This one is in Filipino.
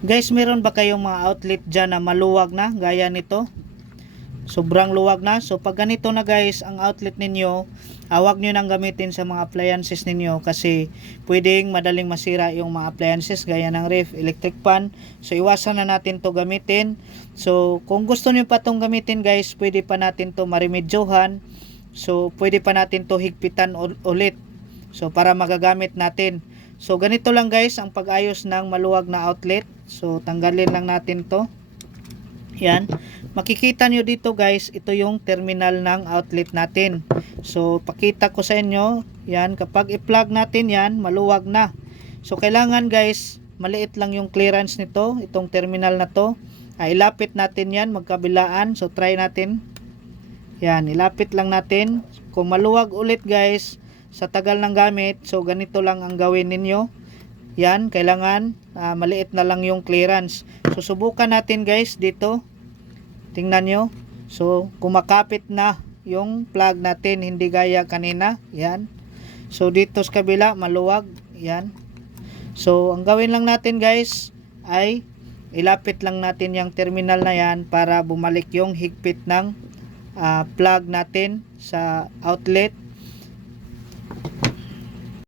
Guys, meron ba kayong mga outlet dyan na maluwag na gaya nito? Sobrang luwag na. So pag ganito na guys, ang outlet ninyo, awag nyo nang gamitin sa mga appliances ninyo kasi pwedeng madaling masira yung mga appliances gaya ng ref, electric fan. So iwasan na natin to gamitin. So kung gusto nyo pa tong gamitin guys, pwede pa natin to maremedyohan. So pwede pa natin to higpitan ul- ulit. So para magagamit natin. So ganito lang guys ang pag-ayos ng maluwag na outlet. So tanggalin lang natin to. Yan. Makikita nyo dito guys, ito yung terminal ng outlet natin. So pakita ko sa inyo, yan kapag i-plug natin yan, maluwag na. So kailangan guys, maliit lang yung clearance nito, itong terminal na to. Ah, ilapit natin yan magkabilaan. So try natin. Yan, ilapit lang natin. Kung maluwag ulit guys, sa tagal ng gamit, so ganito lang ang gawin ninyo. Yan, kailangan ah, maliit na lang yung clearance. So subukan natin guys dito. Tingnan nyo. So kumakapit na yung plug natin, hindi gaya kanina. Yan. So dito sa kabila, maluwag. Yan. So ang gawin lang natin guys ay ilapit lang natin yung terminal na yan para bumalik yung higpit ng ah, plug natin sa outlet